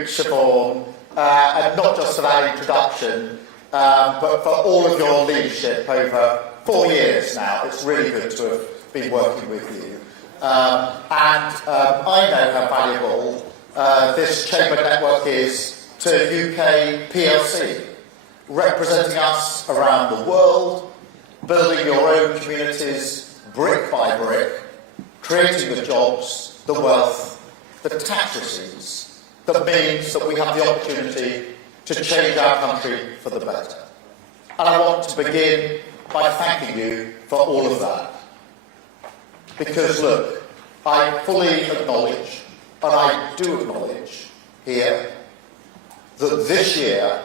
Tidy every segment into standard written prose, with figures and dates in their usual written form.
you, Siobhan, and not just for that introduction, but for all of your leadership over 4 years now. It's really good to have been working with you. I know how valuable this Chamber network is to UK PLC, representing us around the world, building your own communities brick by brick, creating the jobs, the wealth, the tax receipts that means that we have the opportunity to change our country for the better. And I want to begin by thanking you for all of that. Because, look, I fully acknowledge, and I do acknowledge here, that this year,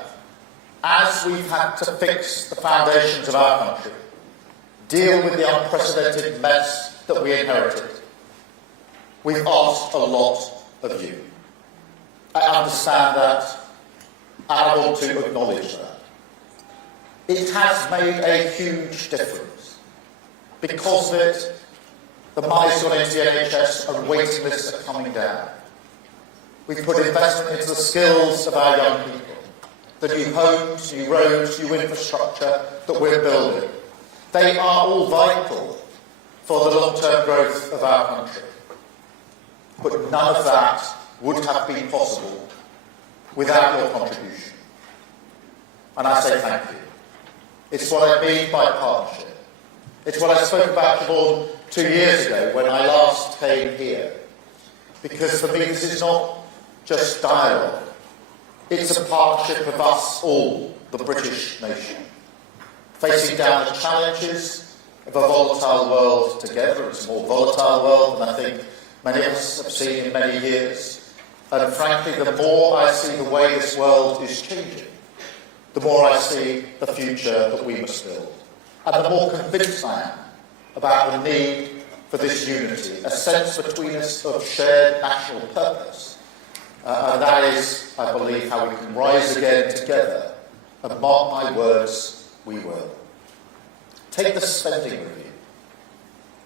as we've had to fix the foundations of our country, deal with the unprecedented mess that we inherited, we've asked a lot of you. I understand that, and I want to acknowledge that. It has made a huge difference. Because of it, the money's gone into the NHS and waiting lists are coming down. We've put investment into the skills of our young people, the new homes, new roads, new infrastructure that we're building. They are all vital for the long-term growth of our country. But none of that would have been possible without your contribution. And I say thank you. It's what I mean by partnership. It's what I spoke about, Siobhan, 2 years ago when I last came here. Because for me this is not just dialogue. It's a partnership of us all, the British nation, facing down the challenges of a volatile world together. It's a more volatile world than I think many of us have seen in many years. And frankly, the more I see the way this world is changing, the more I see the future that we must build. And the more convinced I am about the need for this unity, a sense between us of shared national purpose. And that is, I believe, how we can rise again together. And mark my words, we will. Take the spending review.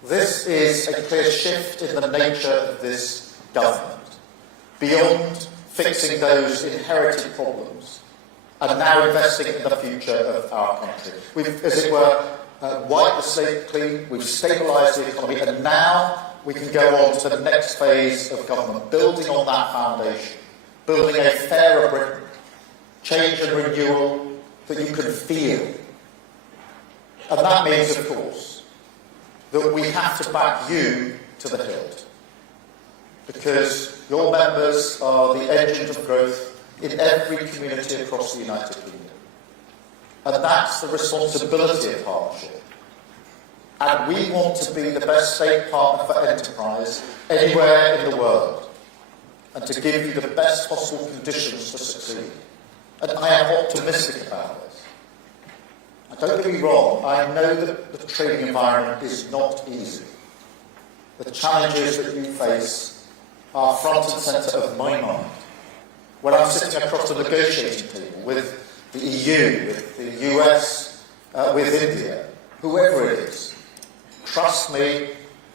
This is a clear shift in the nature of this government. Beyond fixing those inherited problems, and now investing in the future of our country. We've, as it were, wiped the slate clean, we've stabilised the economy, and now we can go on to the next phase of government, building on that foundation, building a fairer Britain, change and renewal that you can feel. And that means, of course, that we have to back you to the hilt, because your members are the engines of growth in every community across the United Kingdom. And that's the responsibility of partnership. And we want to be the best state partner for enterprise anywhere in the world, and to give you the best possible conditions to succeed. And I am optimistic about this. And don't get me wrong, I know that the trading environment is not easy. The challenges that you face are front and centre of my mind. When I'm sitting across the negotiating table with the EU, with the US, with India, whoever it is, trust me,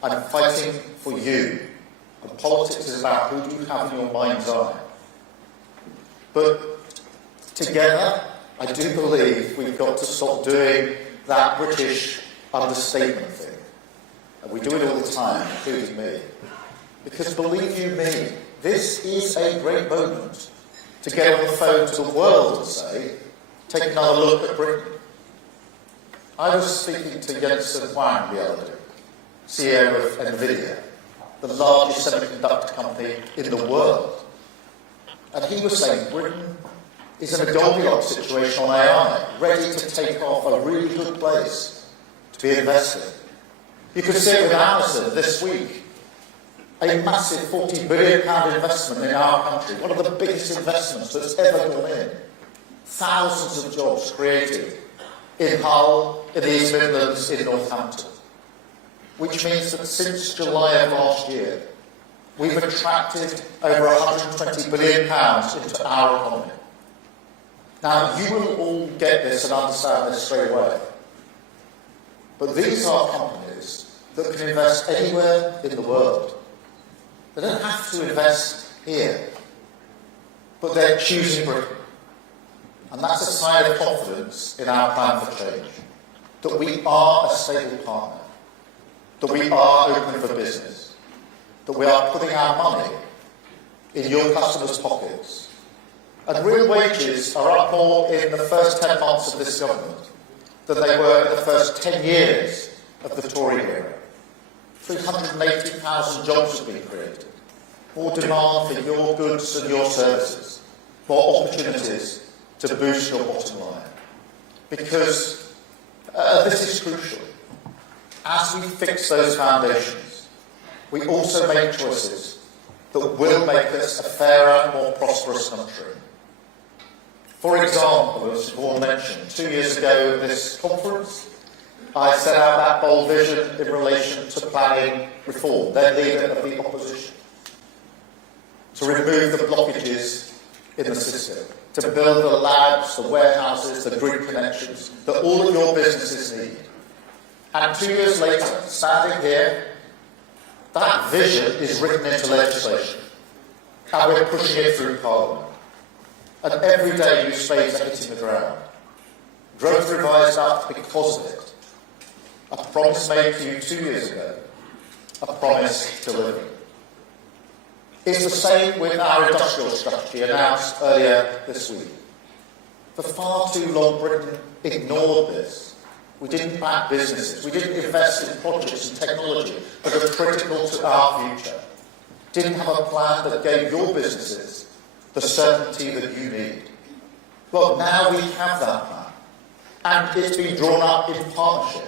I'm fighting for you. And politics is about who do you have in your mind's eye. But together, I do believe we've got to stop doing that British understatement thing. And we do it all the time, including me. Because believe you me, this is a great moment to get on the phone to the world and say, take another look at Britain. I was speaking to Jensen Huang the other day, CEO of NVIDIA, the largest semiconductor company in the world. And he was saying Britain is in a Goldilocks situation on AI, ready to take off, a really good place to be investing. You could see it with Amazon this week. A massive £40 billion investment in our country, one of the biggest investments that's ever gone in. Thousands of jobs created in Hull, in the East Midlands, in Northampton. Which means that since July of last year, we've attracted over £120 billion into our economy. Now, you will all get this and understand this straight away. But these are companies that can invest anywhere in the world. They don't have to invest here. but they're choosing Britain. And that's a sign of confidence in our plan for change, that we are a stable partner, that we are open for business, that we are putting our money in your customers' pockets. And real wages are up more in the first 10 months of this government than they were in the first 10 years of the Tory era. 380,000 jobs have been created, more demand for your goods and your services, more opportunities to boost your bottom line. Because this is crucial. As we fix those foundations, we also make choices that will make us a fairer, more prosperous country. For example, as Vaughan mentioned, 2 years ago at this conference, I set out that bold vision in relation to planning reform, then leader of the opposition, to remove the blockages in the system, to build the labs, the warehouses, the grid connections that all of your businesses need. And 2 years later, standing here, that vision is written into legislation, and we're pushing it through Parliament. And every day new spades are hitting the ground. Growth revised up because of it. A promise made to you 2 years ago. A promise delivered. It's the same with our industrial strategy announced earlier this week. For far too long, Britain ignored this. We didn't back businesses. We didn't invest in projects and technology that are critical to our future. Didn't have a plan that gave your businesses the certainty that you need. Well, now we have that plan. And it's been drawn up in partnership.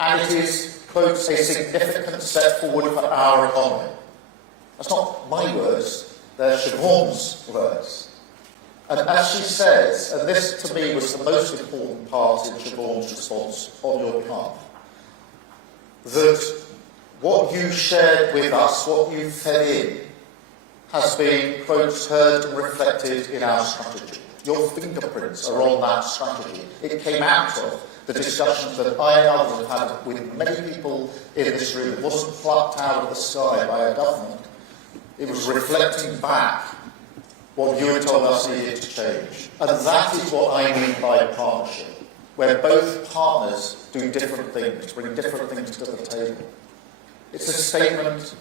And it is, quote, a significant step forward for our economy. That's not my words, they're Siobhan's words. And as she says, and this to me was the most important part in Siobhan's response on your behalf, that what you shared with us, what you fed in, has been, quote, heard and reflected in our strategy. Your fingerprints are on that strategy. It came out of the discussions that I and others have had with many people in this room. It wasn't plucked out of the sky by a government. It was reflecting back what you had told us needed to change. And that is what I mean by partnership, where both partners do different things, bring different things to the table. It's a statement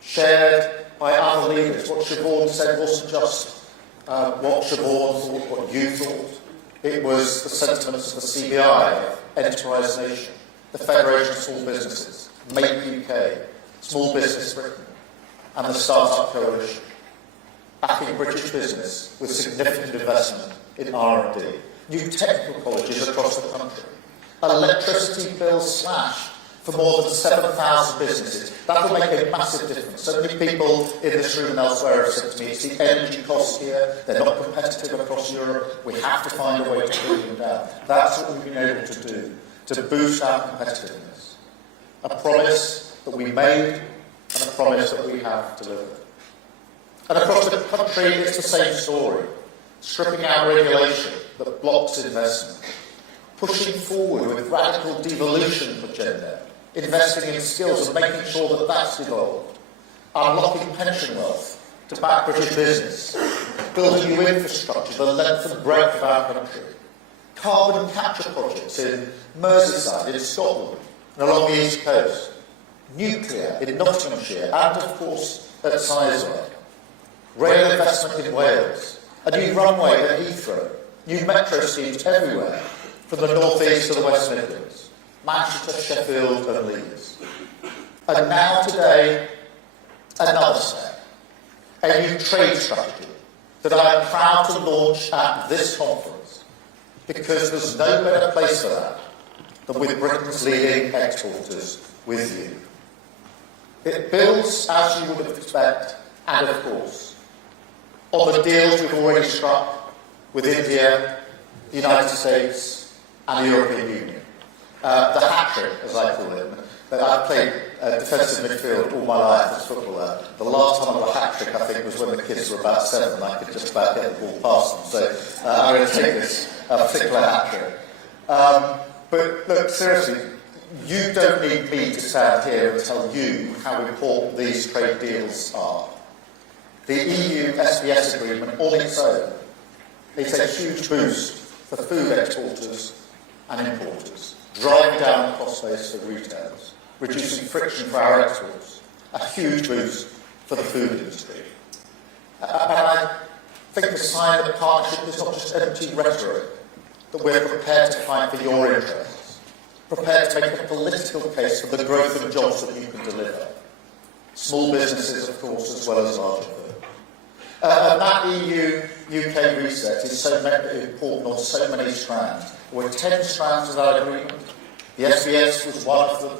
shared by other leaders. What Siobhan said wasn't just what Siobhan thought, what you thought. It was the sentiments of the CBI, Enterprise Nation, the Federation of Small Businesses, Make UK, Small Business Britain, and the Startup Coalition, backing British business with significant investment in R&D, new technical colleges across the country, an electricity bill slash for more than 7,000 businesses. That will make a massive difference. So many people in this room and elsewhere have said to me, it's the energy costs here, they're not competitive across Europe, we have to find a way to bring them down. That's what we've been able to do, to boost our competitiveness. A promise that we made and a promise that we have delivered. And across the country, it's the same story. Stripping out regulation that blocks investment. Pushing forward with radical devolution agenda. Investing in skills and making sure that that's devolved. Unlocking pension wealth to back British business. Building new infrastructure the length and breadth of our country. Carbon capture projects in Merseyside, in Scotland, and along the East Coast. Nuclear in Nottinghamshire, and of course at Sizewell. Rail investment in Wales. A new runway at Heathrow. New metro schemes everywhere, from the North East to the West Midlands. Manchester, Sheffield and Leeds. And now today, another step. A new trade strategy that I am proud to launch at this conference, because there's no better place for that than with Britain's leading exporters with you. It builds, as you would expect, and of course, on the deals we've already struck with India, the United States and the European Union. The hat-trick, as I call it. I've played defensive midfield all my life as a footballer. The last time I got a hat-trick, I think, was when the kids were about 7 and I could just about get the ball past them. So I'm going to take this particular hat-trick. But look, seriously, you don't need me to stand here and tell you how important these trade deals are. The EU SBS agreement on its own is a huge boost for food exporters and importers, driving down the cost base for retailers, reducing friction for our exports, a huge boost for the food industry. And I think the sign of the partnership is not just empty rhetoric, that we're prepared to fight for your interests, prepared to make a political case for the growth of jobs that you can deliver. Small businesses, of course, as well as larger firms. And that EU-UK reset is so important on so many strands. There were 10 strands of that agreement. The SBS was one of them.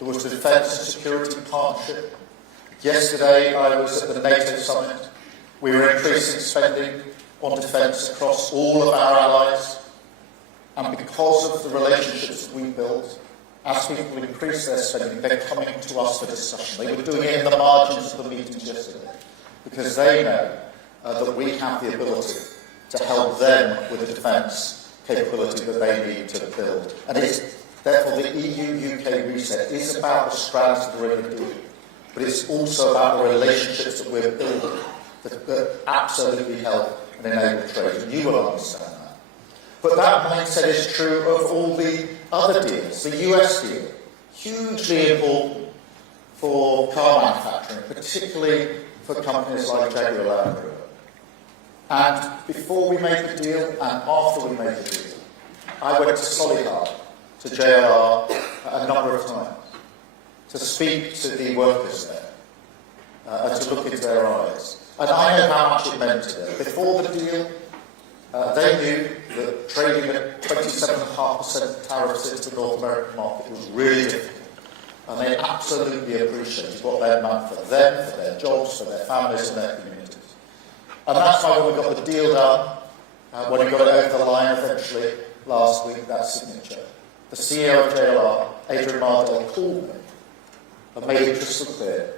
There was the Defence and Security Partnership. Yesterday I was at the NATO summit. We were increasing spending on defence across all of our allies. And because of the relationships that we built, as people increase their spending, they're coming to us for discussion. They were doing it in the margins of the meetings yesterday, because they know that we have the ability to help them with the defence capability that they need to build. And therefore the EU-UK reset is about the strands of the regular deal, but it's also about the relationships that we're building that absolutely help and enable trade. And you will understand that. But that mindset is true of all the other deals. The US deal, hugely important for car manufacturing, particularly for companies like Jaguar Land Rover. And before we made the deal and after we made the deal, I went to Solihull, to JLR, a number of times to speak to the workers there and to look into their eyes. And I know how much it meant to them. Before the deal, they knew that trading at 27.5% tariffs into the North American market was really difficult. And they absolutely appreciated what that meant for them, for their jobs, for their families and their communities. And that's why when we got the deal done, when we got it over the line eventually last week, that signature, the CEO of JLR, Adrian Mardell, called me and made it crystal clear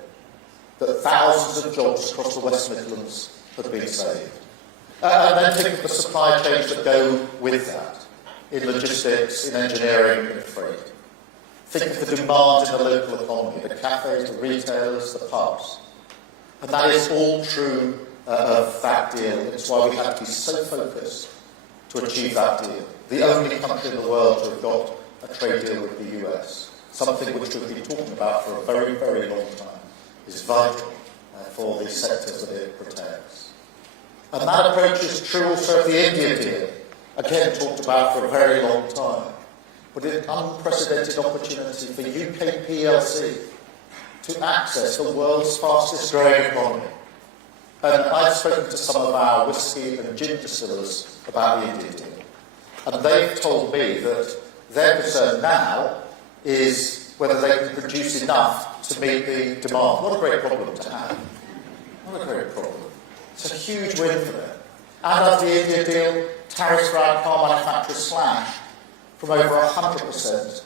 that thousands of jobs across the West Midlands had been saved. And then think of the supply chains that go with that, in logistics, in engineering, in freight. Think of the demand in the local economy, the cafes, the retailers, the pubs. And that is all true of that deal. It's why we had to be so focused to achieve that deal. The only country in the world to have got a trade deal with the US, something which we've been talking about for a very, very long time, is vital for the sectors that it protects. And that approach is true also of the India deal, again talked about for a very long time, but an unprecedented opportunity for UK PLC to access the world's fastest growing economy. And I've spoken to some of our whisky and gin distillers about the India deal, and they've told me that their concern now is whether they can produce enough to meet the demand. What a great problem to have. What a great problem. It's a huge win for them. And as the India deal, tariffs for our car manufacturers slashed from over 100%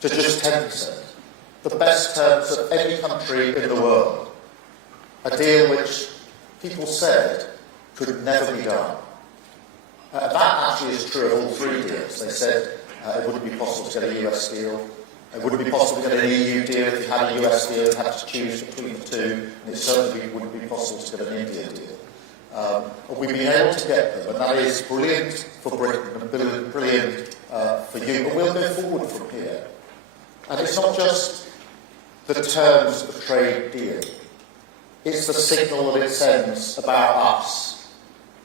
to just 10%. The best terms of any country in the world. A deal which people said could never be done. That actually is true of all three deals. They said it wouldn't be possible to get a US deal. It wouldn't be possible to get an EU deal if you had a US deal and had to choose between the two. And it certainly wouldn't be possible to get an India deal. We've been able to get them, and that is brilliant for Britain and brilliant for you. But we'll go forward from here. And it's not just the terms of the trade deal. It's the signal that it sends about us,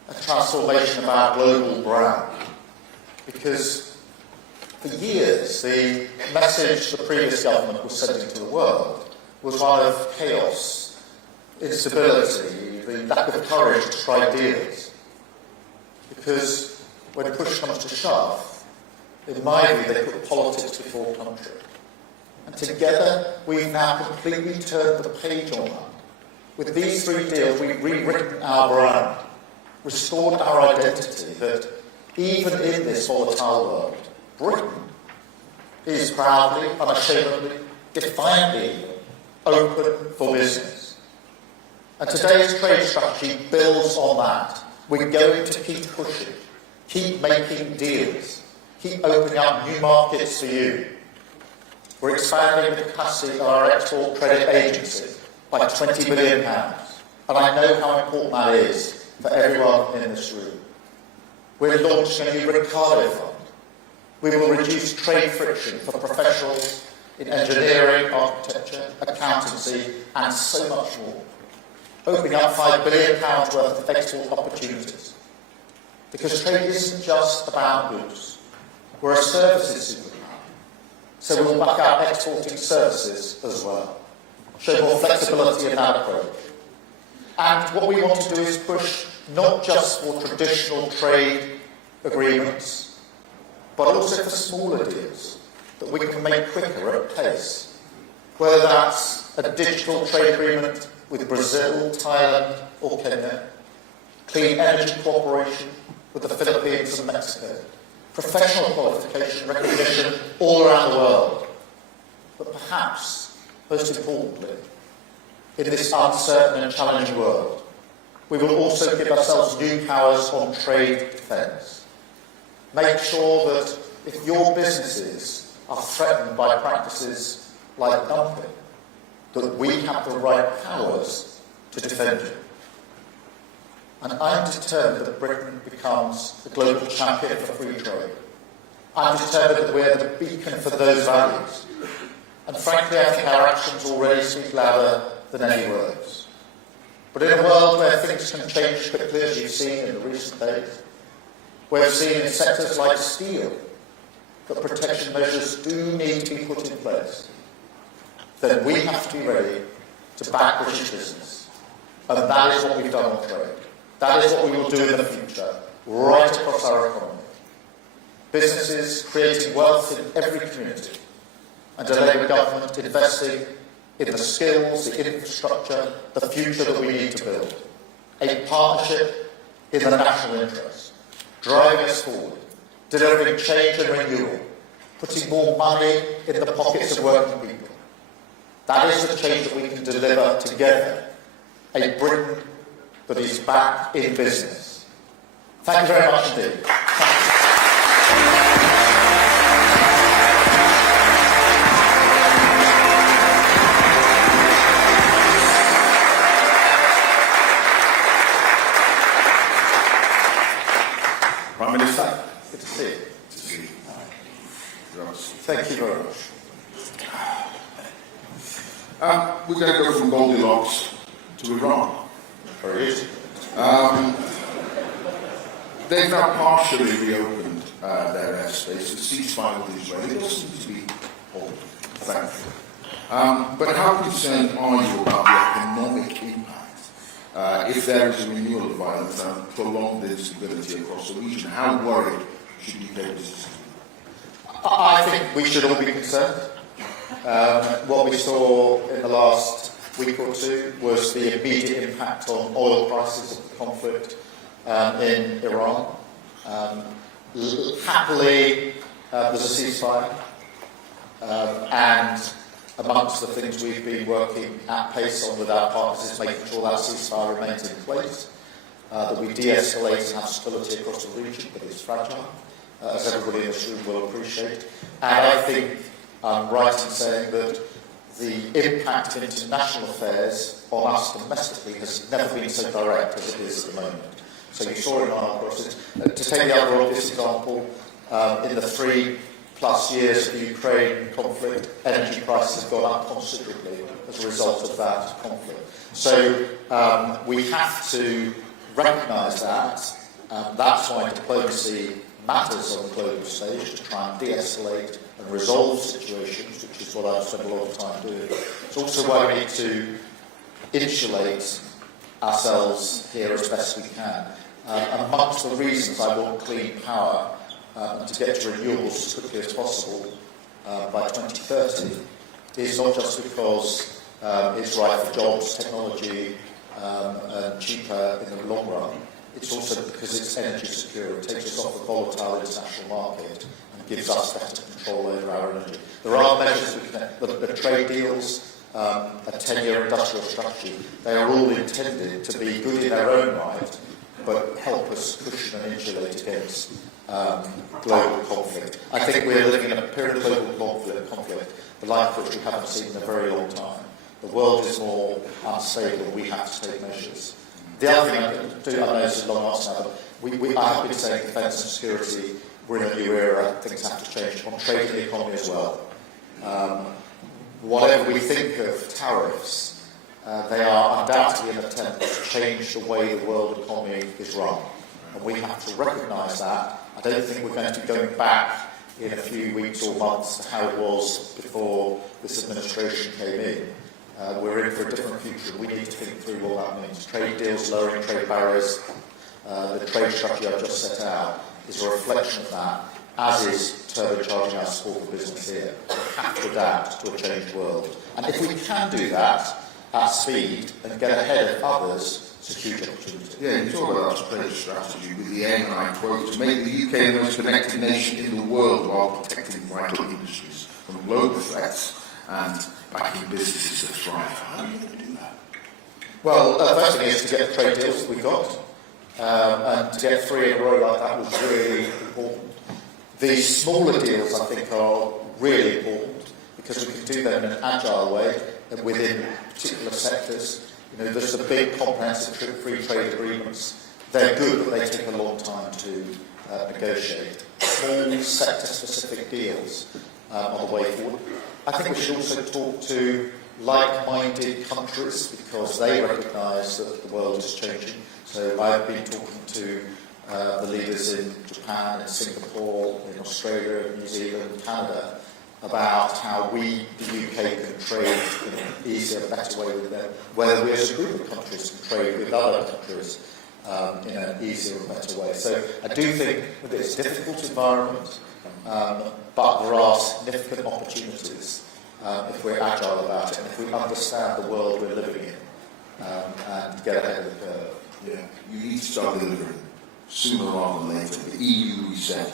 a transformation of our global brand. Because for years, the message the previous government was sending to the world was one of chaos, instability, the lack of courage to try deals. Because when push comes to shove, in my view, they put politics before country. And together, we've now completely turned the page on that. With these three deals, we've rewritten our brand, restored our identity that even in this volatile world, Britain is proudly, unashamedly, defiantly open for business. And today's trade strategy builds on that. We're going to keep pushing, keep making deals, keep opening up new markets for you. We're expanding the capacity of our export credit agency by £20 billion, and I know how important that is for everyone in this room. We're launching a new Ricardo Fund. We will reduce trade friction for professionals in engineering, architecture, accountancy, and so much more, opening up £5 billion worth of export opportunities. Because trade isn't just about goods. We're a services superpower, so we'll back up exporting services as well. Show more flexibility in that approach. And what we want to do is push not just for traditional trade agreements, but also for smaller deals that we can make quicker at pace. Whether that's a digital trade agreement with Brazil, Thailand or Kenya, clean energy cooperation with the Philippines and Mexico, professional qualification recognition all around the world. But perhaps, most importantly, in this uncertain and challenging world, we will also give ourselves new powers on trade defence. Make sure that if your businesses are threatened by practices like dumping, that we have the right powers to defend you. And I'm determined that Britain becomes the global champion for free trade. I'm determined that we're the beacon for those values. And frankly, I think our actions already speak louder than any words. But in a world where things can change quickly, as you've seen in the recent days, we've seen in sectors like steel that protection measures do need to be put in place, then we have to be ready to back British business. And that is what we've done on trade. That is what we will do in the future, right across our economy. Businesses creating wealth in every community, and a Labour government investing in the skills, the infrastructure, the future that we need to build. A partnership in the national interest, driving us forward, delivering change and renewal, putting more money in the pockets of working people. That is the change that we can deliver together. A Britain that is back in business. Thank you very much indeed. Prime Minister. Good to see you. Good to see you. Thank you very much. We're going to go from Goldilocks to Iran. Very easy. They've now partially reopened their airspace. The ceasefire with Israel does seem to be halted, thankfully. But how concerned are you about the economic impact if there is a renewal of violence and prolonged instability across the region? How worried should you take this? I think we should all be concerned. What we saw in the last week or two was the immediate impact on oil prices of the conflict in Iran. Happily, there's a ceasefire, and amongst the things we've been working at pace on with our partners is making sure that ceasefire remains in place, that we de-escalate and have stability across the region, but it's fragile, as everybody in this room will appreciate. And I think I'm right in saying that the impact in international affairs on us domestically has never been so direct as it is at the moment. So you saw in oil prices. To take the other obvious example, in the 3+ years of the Ukraine conflict, energy prices have gone up considerably as a result of that conflict. So we have to recognise that. That's why diplomacy matters on the global stage, to try and de-escalate and resolve situations, which is what I've spent a lot of time doing. It's also why we need to insulate ourselves here as best we can. Amongst the reasons I want clean power and to get to renewables as quickly as possible by 2030 is not just because it's right for jobs, technology, and cheaper in the long run. It's also because it's energy secure. It takes us off the volatile international market and gives us better control over our energy. There are measures we can, the trade deals, a 10-year industrial strategy. They are all intended to be good in their own right, but help us cushion and insulate against global conflict. I think we're living in a period of global conflict, the like of which we haven't seen in a very long time. the world is more unstable, we have to take measures. The other thing I know it's a long answer now, but I have been saying defence and security, we're in a new era, things have to change on trade and the economy as well. Whatever we think of tariffs, they are undoubtedly an attempt to change the way the world economy is run. And we have to recognise that. I don't think we're going to be going back in a few weeks or months to how it was before this administration came in. We're in for a different future. We need to think through what that means. Trade deals, lowering trade barriers, the trade strategy I've just set out is a reflection of that, as is turbocharging our support for business here. We have to adapt to a changed world. And if we can do that at speed and get ahead of others, it's a huge opportunity. Yeah, you talk about our trade strategy with the aim, and I quote, to make the UK the most connected nation in the world while protecting vital industries from global threats and backing businesses to thrive. How are you going to do that? Well, the first thing is to get the trade deals that we've got. And to get 3 in a row like that was really important. The smaller deals, I think, are really important because we can do them in an agile way and within particular sectors. You know, there's the big comprehensive free trade agreements. They're good, but they take a long time to negotiate. Small sector-specific deals are the way forward. I think we should also talk to like-minded countries because they recognise that the world is changing. So I've been talking to the leaders in Japan, in Singapore, in Australia, New Zealand, Canada, about how we, the UK, can trade in an easier, better way with them, whether we as a group of countries can trade with other countries in an easier and better way. So I do think that it's a difficult environment, but there are significant opportunities if we're agile about it and if we understand the world we're living in and get ahead of the curve. Yeah, you need to start delivering sooner rather than later. The EU reset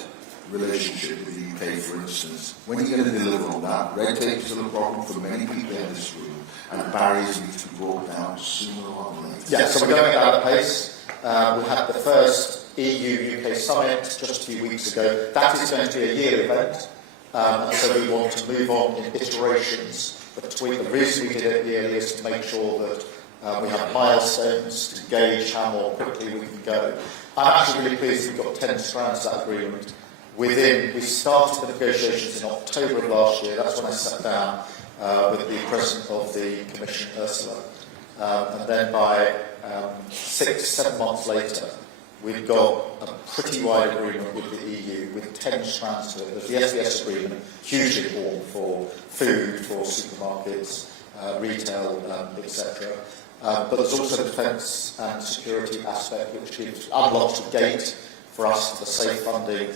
relationship with the UK, for instance, when are you going to deliver on that? Red tape is still a problem for many people in this room, and the barriers need to be brought down sooner rather than later. Yeah, so we're going at a pace. We had the first EU-UK summit just a few weeks ago. That is going to be a year event, and so we want to move on in iterations between the reason we did it yearly is to make sure that we have milestones to gauge how more quickly we can go. I'm actually really pleased we've got 10 strands of that agreement. We started the negotiations in October of last year. That's when I sat down with the President of the Commission, Ursula. And then by 6-7 months later, we've got a pretty wide agreement with the EU with 10 strands to it. There's the SBS agreement, hugely important for food, for supermarkets, retail, etc. But there's also the defence and security aspect, which unlocks the gate for us for the safe funding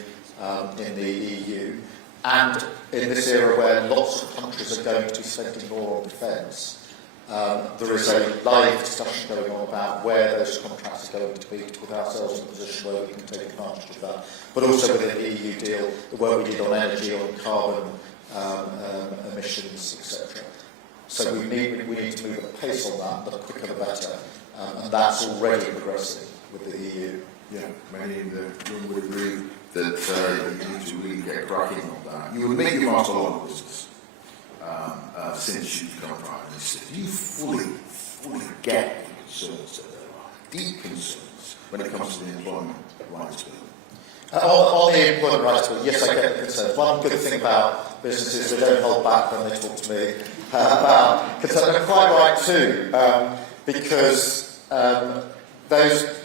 in the EU. And in this era where lots of countries are going to be spending more on defence, there is a live discussion going on about where those contracts are going to be to put ourselves in a position where we can take advantage of that. But also within the EU deal, the work we did on energy, on carbon emissions, etc. So we need to move at pace on that, the quicker the better. And that's already progressing with the EU. Yeah, many in the room would agree that you need to really get cracking on that. You would make your asked a lot of business since you've become Prime Minister. Do you fully get the concerns that there are, deep concerns, when it comes to the employment rights bill? On the employment rights bill, yes, I get the concerns. One good thing about businesses, they don't hold back when they talk to me about concerns. They're quite right too, because those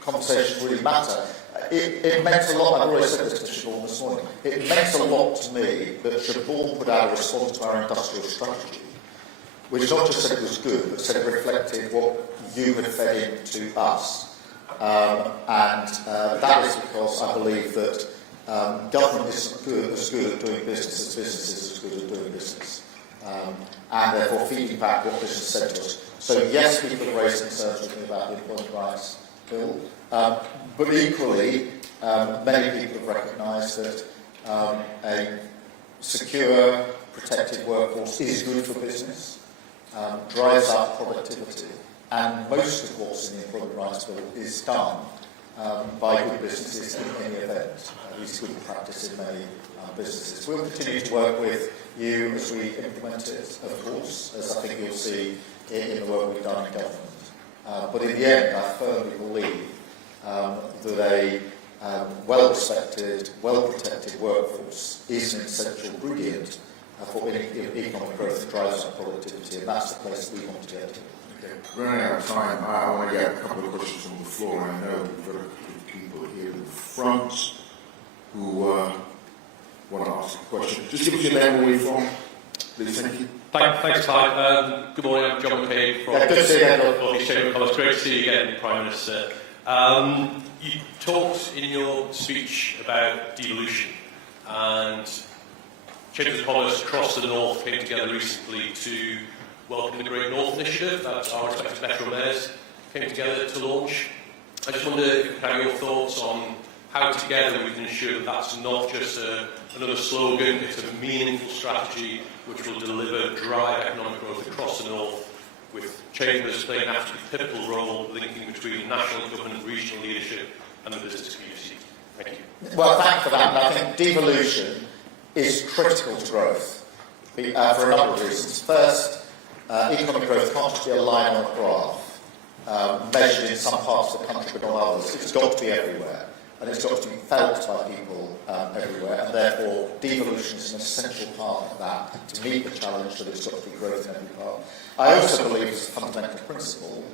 conversations really matter. It meant a lot, I've already said this to Siobhan this morning, it meant a lot to me that Siobhan put out a response to our industrial strategy, which not just said it was good, but said it reflected what you had fed into us. And that is because I believe that government isn't as good at doing business as business is as good at doing business. And therefore feeding back what business said to us. So yes, people have raised concerns with me about the employment rights bill, but equally, many people have recognised that a secure, protected workforce is good for business, drives up productivity, and most of what's in the employment rights bill is done by good businesses in any event. It's good practice in many businesses. We'll continue to work with you as we implement it, of course, as I think you'll see in the work we've done in government. But in the end, I firmly believe that a well-respected, well-protected workforce is an essential ingredient for economic growth that drives up productivity, and that's the place we want to get to. Okay, running out of time, I want to get a couple of questions from the floor. I know we've got a couple of people here in the front who want to ask a question. Just give us your name and where you're from, please. Thank you. Thanks, Clive. Good morning, I'm John McCabe from Good to see you again. Geopolitical. Great to see you again, Prime Minister. You talked in your speech about devolution, and Chambers of Commerce across the North came together recently to welcome the Great North Initiative that our respective metro mayors came together to launch. I just wonder if you could have your thoughts on how together we can ensure that that's not just another slogan, it's a meaningful strategy which will deliver drive economic growth across the North, with Chambers playing an absolutely pivotal role linking between national government, regional leadership and the business community. Thank you. Well, thanks for that. And I think devolution is critical to growth for a number of reasons. First, economic growth can't just be a line on a graph, measured in some parts of the country but not others. It's got to be everywhere, and it's got to be felt by people everywhere, and therefore devolution is an essential part of that to meet the challenge that it's got to be growth in every part. I also believe, as a fundamental principle,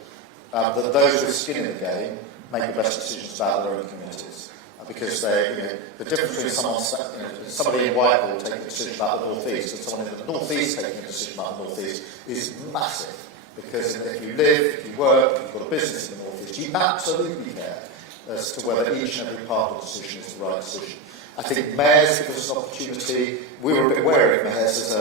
that those with skin in the game make the best decisions about their own communities. Because the difference between somebody in Whitehall taking a decision about the North East and someone in the North East taking a decision about the North East is massive. Because if you live, if you work, if you've got a business in the North East, you absolutely care as to whether each and every part of the decision is the right decision. I think mayors give us an opportunity. We were a bit wary of mayors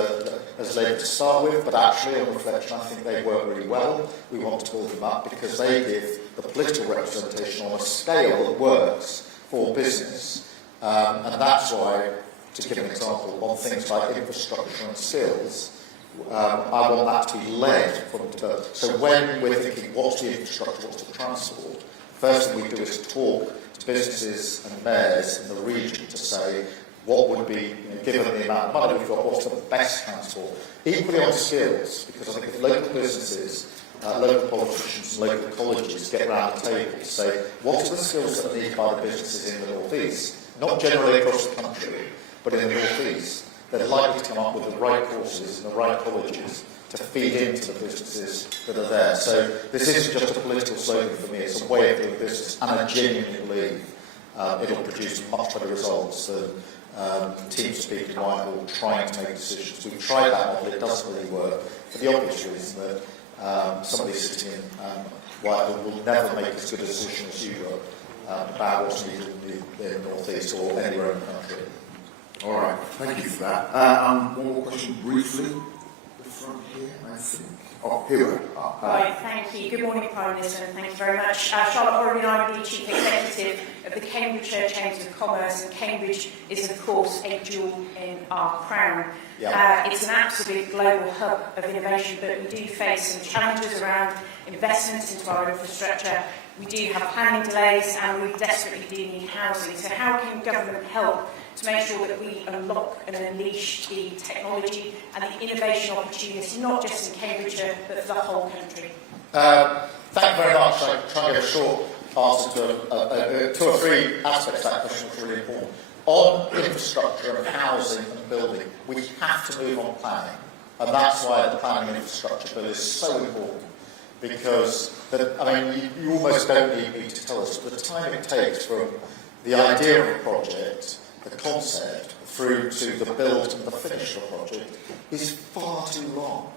as Labour to start with, but actually, on reflection, I think they work really well. We want to build them up because they give the political representation on a scale that works for business. And that's why, to give an example, on things like infrastructure and skills, I want that to be led from the top. So when we're thinking, what's the infrastructure, what's the transport, first thing we do is talk to businesses and mayors in the region to say, what would be, given the amount of money we've got, what's the best transport? Equally on skills, because I think if local businesses, local politicians and local colleges get around the table to say, what are the skills that are needed by the businesses in the North East, not generally across the country, but in the North East, they're likely to come up with the right courses and the right colleges to feed into the businesses that are there. So this isn't just a political slogan for me, it's a way of doing business, and I genuinely believe it'll produce much better results than teams speak in Whitehall trying to make decisions. We've tried that model, it doesn't really work, for the obvious reason that somebody sitting in Whitehall will never make as good a decision as you will about what's needed in the North East or anywhere in the country. All right, thank you for that. One more question briefly. The front here, I think. Oh, here we are. Right, thank you. Good morning, Prime Minister, and thank you very much. Charlotte Horgan, I'm the Chief Executive of the Cambridgeshire Chambers of Commerce, and Cambridge is, of course, a jewel in our crown. It's an absolute global hub of innovation, but we do face some challenges around investment into our infrastructure. We do have planning delays, and we desperately do need housing. So how can government help to make sure that we unlock and unleash the technology and the innovation opportunities, not just in Cambridgeshire, but for the whole country? Thank you very much. I'll try and give a short answer to two or three aspects of that question which are really important. On infrastructure and housing and building, we have to move on planning. And that's why the planning and infrastructure bill is so important. Because, you almost don't need me to tell us, but the time it takes from the idea of a project, the concept, through to the build and the finish of a project is far too long.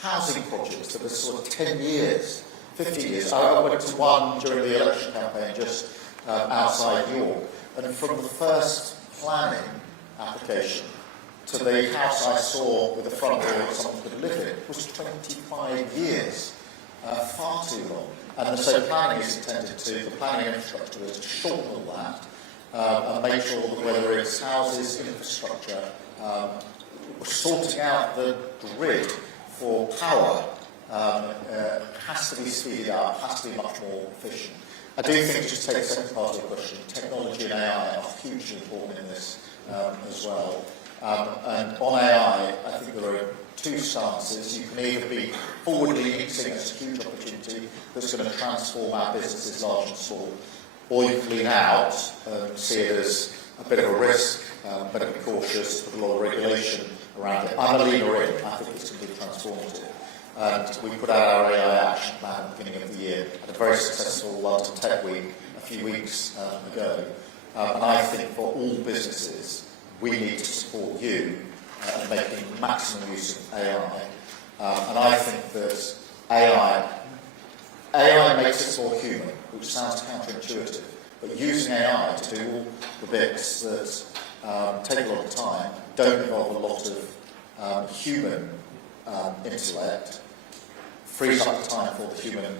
Housing projects that are sort of 10 years, 15 years. I went to one during the election campaign just outside York, and from the first planning application to the house I saw with the front door that someone could live in was 25 years. Far too long. And so planning is intended to, the planning infrastructure is to shorten all that and make sure that whether it's houses, infrastructure, sorting out the grid for power has to be speeded up, has to be much more efficient. I do think, just to take the second part of your question, technology and AI are hugely important in this as well. And on AI, I think there are two stances. You can either be forward-leaning, seeing it as a huge opportunity that's going to transform our businesses, large and small, or you can lean out and see it as a bit of a risk, better be cautious, put a lot of regulation around it. I'm a leaner in. I think it's going to be transformative. And we put out our AI action plan at the beginning of the year at a very successful London Tech Week a few weeks ago. And I think for all businesses, we need to support you in making maximum use of AI. And I think that AI makes us more human, which sounds counterintuitive. But using AI to do all the bits that take a lot of time, don't involve a lot of human intellect, frees up the time for the human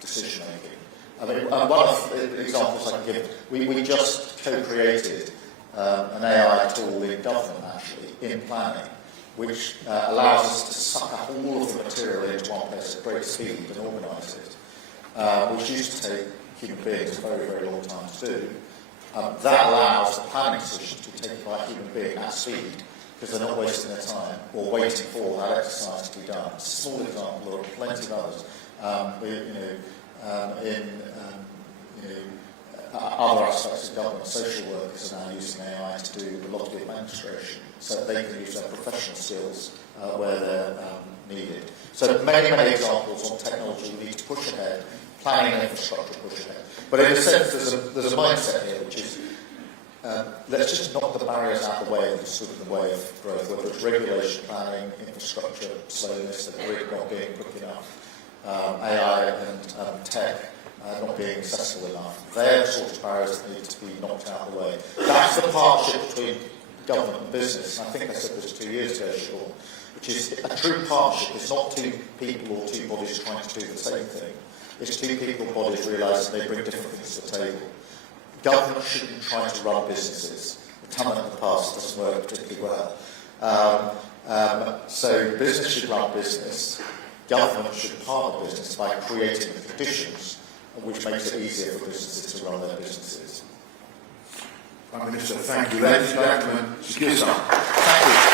decision making. I mean, one of the examples I can give, we just co-created an AI tool in government, actually, in planning, which allows us to suck up all of the material into one place at great speed and organise it, which used to take human beings a very, very long time to do. That allows the planning decision to be taken by a human being at speed, because they're not wasting their time or waiting for that exercise to be done. It's a small example, there are plenty of others. Other aspects of government, social workers are now using AI to do a lot of the administration, so that they can use their professional skills where they're needed. So many, many examples on technology we need to push ahead, planning and infrastructure push ahead. But in a sense, there's a mindset here, which is let's just knock the barriers out of the way that stood in the way of growth, whether it's regulation, planning, infrastructure, slowness, the grid not being quick enough, AI and tech not being accessible enough. They're the sort of barriers that need to be knocked out of the way. That's the partnership between government and business, and I think I said this 2 years ago, Sean, which is a true partnership. It's not two people or two bodies trying to do the same thing. It's two people or bodies realising they bring different things to the table. Government shouldn't try to run businesses. The talent of the past doesn't work particularly well. So business should run business. Government should partner business by creating the conditions which makes it easier for businesses to run their businesses. Prime Minister, thank you. Ladies and gentlemen, Sir Keir Starmer. Thank you.